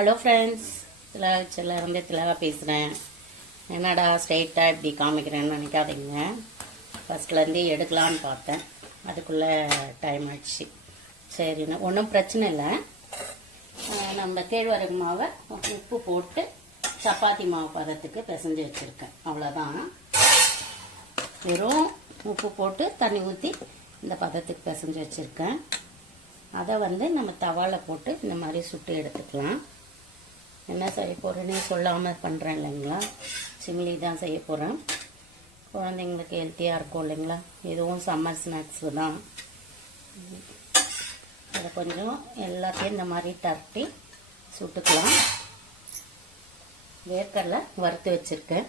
Hello friends திலாச்சில் இருந்து திலாவா பேசுகிறேன் என்னடா ஸ்ட்ரெயிட்டாக இப்படி காமிக்கிறேன்னு நினைக்காதீங்க. ஃபஸ்ட்லேருந்து எடுக்கலான்னு பார்த்தேன். அதுக்குள்ளே டைம் ஆயிடுச்சு. சரிண்ணா ஒன்றும் பிரச்சனை இல்லை. நம்ம கேழ்வரகு மாவை உப்பு போட்டு சப்பாத்தி மாவு பதத்துக்கு பிசைஞ்சு வச்சுருக்கேன். அவ்வளோதான் வெறும் உப்பு போட்டு தண்ணி ஊற்றி இந்த பதத்துக்கு பிசைஞ்சு வச்சுருக்கேன். அதை வந்து நம்ம தவால போட்டு இந்த மாதிரி சுட்டு எடுத்துக்கலாம். என்ன செய்ய போகிறேன்னு சொல்லாமல் பண்ணுறேன் இல்லைங்களா? சிம்லி தான் செய்ய போகிறேன் குழந்தைங்களுக்கு ஹெல்த்தியாக இருக்கும் இல்லைங்களா? இதுவும் சம்மர் ஸ்நாக்ஸு தான். அதை கொஞ்சம் எல்லாத்தையும் இந்த மாதிரி தரட்டி சுட்டுக்கலாம். வேர்க்கடலை வறுத்து வச்சுருக்கேன்.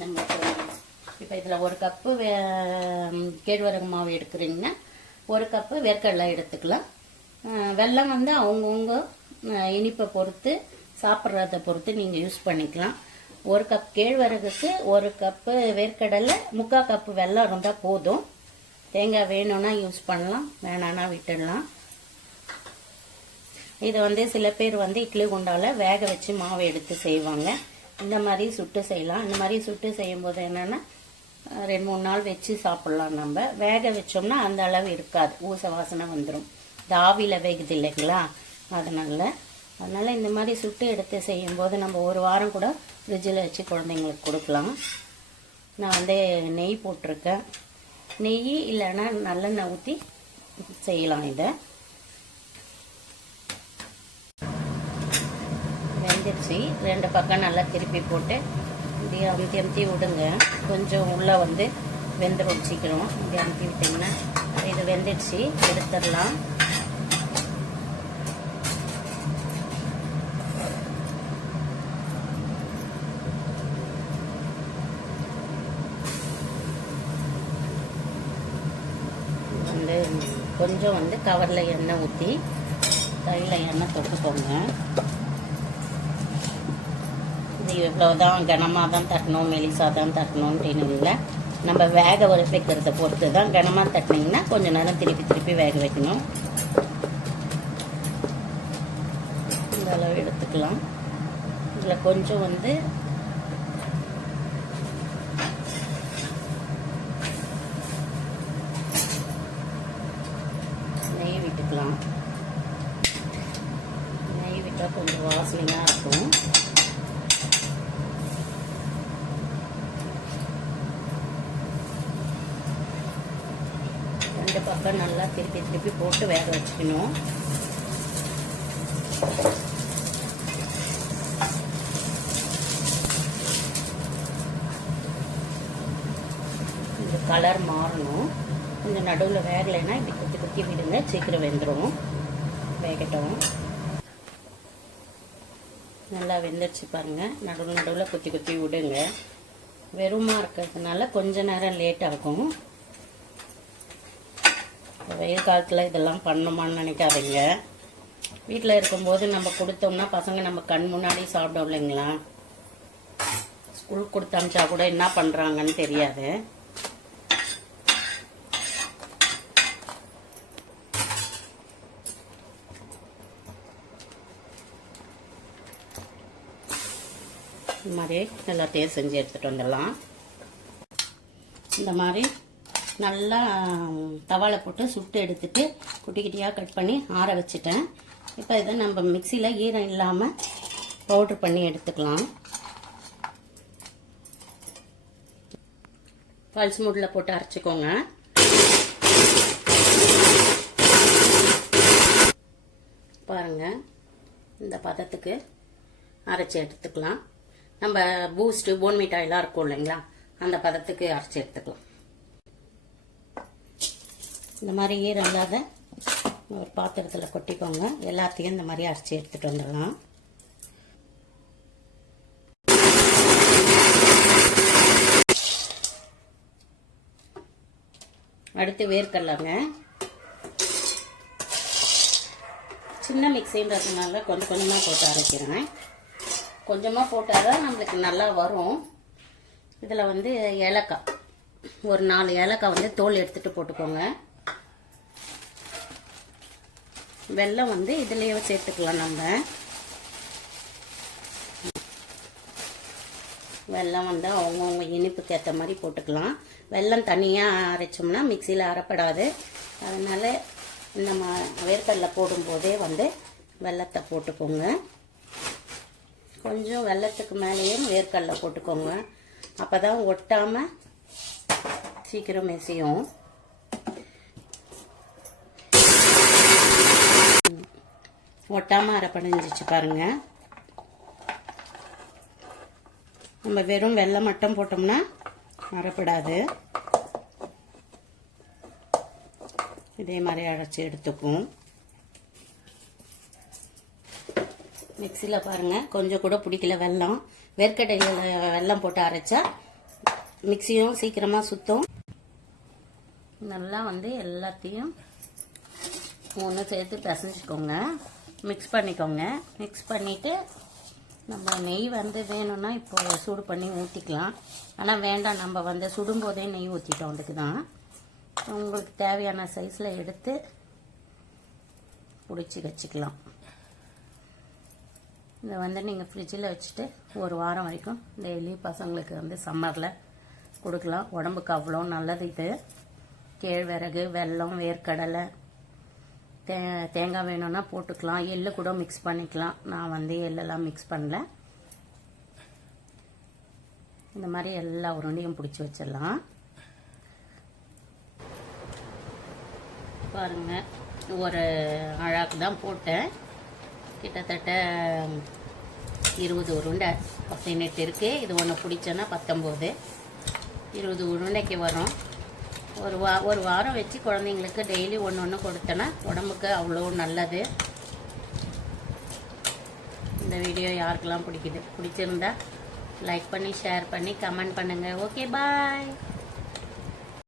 நம்ம இப்போ இதில் ஒரு கப்பு வே கேழ்வரகு மாவு எடுக்கிறீங்கன்னா ஒரு கப்பு வேர்க்கடலை எடுத்துக்கலாம். வெள்ளம் வெல்லம் வந்து அவங்கவுங்க இனிப்பை பொறுத்து சாப்பிட்றத பொறுத்து நீங்கள் யூஸ் பண்ணிக்கலாம். ஒரு கப் கேழ்வரகுக்கு ஒரு கப்பு வேர்க்கடலை முக்கால் கப்பு வெல்லம் இருந்தால் போதும். தேங்காய் வேணும்னா யூஸ் பண்ணலாம் வேணான்னா விட்டுடலாம். இதை வந்து சில பேர் வந்து இட்லி குண்டால வேக வச்சு மாவு எடுத்து செய்வாங்க. இந்த மாதிரி சுட்டு செய்யலாம். இந்த மாதிரி சுட்டு செய்யும்போது என்னென்னா ரெண்டு மூணு நாள் வச்சு சாப்பிட்லாம் நம்ம. வேக வச்சோம்னா அந்த அளவு இருக்காது. ஊச வாசனை வந்துடும் இந்த ஆவியில் வேகுது இல்லைங்களா? அதனால அதனால் இந்த மாதிரி சுட்டு எடுத்து செய்யும்போது நம்ம ஒரு வாரம் கூட ஃப்ரிட்ஜில் வச்சு குழந்தைங்களுக்கு கொடுக்கலாம். நான் வந்து நெய் போட்டிருக்கேன். நெய் இல்லைன்னா நல்லெண்ணெய் ஊற்றி செய்யலாம் இதை. வெந்துருச்சு. ரெண்டு பக்கம் நல்லா திருப்பி போட்டு இப்படி அமுத்தி அமுத்தி விடுங்க. கொஞ்சம் உள்ளே வந்து வெந்துடும் சீக்கிரம். இப்படி அமுத்தி விட்டிங்கன்னா இது வெந்துடுச்சு எடுத்துடலாம் வந்து கொஞ்சம் வந்து கவரில் எண்ணெய் ஊற்றி கையில் எண்ணெய் தொட்டுக்கோங்க. இது இவ்வளோதான் கனமாக தான் தட்டணும் மெலிசாக தான் தட்டணும்னு இல்லை நம்ம வேக வைக்கிறத பொறுத்து தான் கனமாக தட்டினீங்கன்னா கொஞ்ச நேரம் திருப்பி திருப்பி வேக வைக்கணும். இந்த அளவு எடுத்துக்கலாம். இதில் கொஞ்சம் வந்து நெய் விட்டுக்கலாம் நெய் விட்டால் கொஞ்சம் வாசனையாக இருக்கும். ரெண்டு பக்கம் நல்லா திருப்பி திருப்பி போட்டு வேக வச்சுக்கணும். இந்த கலர் மாறணும். கொஞ்சம் நடுவில் வேகலைன்னா இப்படி குத்தி குத்தி விடுங்க. சீக்கிரம் வெந்துடும் வேகட்டும். நல்லா வெந்துருச்சு பாருங்கள் நடுவில் நடுவில் குத்தி குத்தி விடுங்க. வெறுமா இருக்கிறதுனால கொஞ்ச நேரம் லேட் ஆகும். வெயில் காலத்தில் இதெல்லாம் பண்ணணுமான்னு நினைக்காதீங்க. வீட்டில் இருக்கும்போது நம்ம கொடுத்தோம்னா பசங்க நம்ம கண் முன்னாடி சாப்பிடும் இல்லைங்களா? ஸ்கூல் கொடுத்து அமிச்சா கூட என்ன பண்ணுறாங்கன்னு தெரியாது. இந்த மாதிரி எல்லாத்தையும் செஞ்சு எடுத்துகிட்டு வந்துடலாம். இந்த மாதிரி நல்லா தவாலை போட்டு சுட்டு எடுத்துட்டு குட்டி குட்டியாக கட் பண்ணி ஆற வச்சுட்டேன். இப்போ இதை நம்ம மிக்சியில் ஈரம் இல்லாமல் பவுட்ரு பண்ணி எடுத்துக்கலாம். பல்ஸ் மூடில் போட்டு அரைச்சிக்கோங்க. பாருங்கள் இந்த பதத்துக்கு அரைச்சி எடுத்துக்கலாம். நம்ம பூஸ்ட்டு போன் மிட்டாயெல்லாம் இருக்கும் இல்லைங்களா? அந்த பதத்துக்கு அரைச்சி எடுத்துக்கலாம். இந்த மாதிரி ஈரம் இல்லாத ஒரு பாத்திரத்தில் கொட்டிக்கோங்க. எல்லாத்தையும் இந்த மாதிரி அரைச்சி எடுத்துகிட்டு வந்துடலாம். அடுத்து வேர்க்கடலைங்க. சின்ன மிக்சின்றதுனால கொஞ்சம் கொஞ்சமாக போட்டு அரைக்கிறேன். கொஞ்சமாக போட்டால் தான் நம்மளுக்கு நல்லா வரும். இதில் வந்து ஏலக்காய். ஒரு நாலு ஏலக்காய் வந்து தோல் எடுத்துகிட்டு போட்டுக்கோங்க. வெள்ளம் வந்து இதுலேயே சேர்த்துக்கலாம் நம்ம. வெள்ளம் வந்து அவங்கவுங்க இனிப்புக்கு ஏற்ற மாதிரி போட்டுக்கலாம். வெள்ளம் தனியாக அரைச்சோம்னா மிக்சியில் அரைப்படாது. அதனால் இந்த மா வேர்க்கடலை போடும்போதே வந்து வெள்ளத்தை போட்டுக்கோங்க. கொஞ்சம் வெள்ளத்துக்கு மேலேயும் வேர்க்கடலை போட்டுக்கோங்க. அப்போ தான் ஒட்டாமல் சீக்கிரம் மெசியும். ஒட்டாமல் அரைப்படைஞ்சிச்சு பாருங்க. நம்ம வெறும் வெள்ளை மட்டும் போட்டோம்னா அரைப்படாது. இதே மாதிரி அரைச்சி எடுத்துக்கும் மிக்சியில் பாருங்கள் கொஞ்சம் கூட பிடிக்கல வெல்லம். வேர்க்கடையில் வெல்லம் போட்டு அரைச்சா மிக்சியும் சீக்கிரமாக சுத்தம். நல்லா வந்து எல்லாத்தையும் ஒன்று சேர்த்து பிசைஞ்சிக்கோங்க. மிக்ஸ் பண்ணிக்கோங்க. மிக்ஸ் பண்ணிவிட்டு நம்ம நெய் வந்து வேணும்னா இப்போ சூடு பண்ணி ஊற்றிக்கலாம் ஆனால் வேண்டாம் நம்ம வந்து சுடும்போதே நெய் ஊற்றிட்டோம் அதுக்கு தான் உங்களுக்கு தேவையான சைஸில் எடுத்து பிடிச்சி வச்சுக்கலாம். இதை வந்து நீங்கள் ஃப்ரிட்ஜில் வச்சுட்டு ஒரு வாரம் வரைக்கும் டெய்லி பசங்களுக்கு வந்து சம்மரில் கொடுக்கலாம். உடம்புக்கு அவ்வளோ நல்லது இது. கேழ்வரகு வெல்லம் வேர்க்கடலை தே தேங்காய் வேணும்னா போட்டுக்கலாம். எள்ளு கூட மிக்ஸ் பண்ணிக்கலாம். நான் வந்து எள்ளெல்லாம் மிக்ஸ் பண்ணல. இந்த மாதிரி எல்லா உருண்டையும் பிடிச்சி வச்சிடலாம். பாருங்கள் ஒரு அழாக்கு தான் போட்டேன். கிட்டத்தட்ட இருபது உருண்டை பதினெட்டு இருக்குது இது ஒன்று பிடிச்சேன்னா பத்தொம்போது. இருபது உருண்டைக்கு வரும். ஒரு வா ஒரு வாரம் வச்சு குழந்தைங்களுக்கு டெய்லி ஒன்று ஒன்று கொடுத்தேன்னா உடம்புக்கு அவ்வளோ நல்லது. இந்த வீடியோ யாருக்கெல்லாம் பிடிக்குது? பிடிச்சிருந்தா லைக் பண்ணி ஷேர் பண்ணி கமெண்ட் பண்ணுங்கள் ஓகே பாய்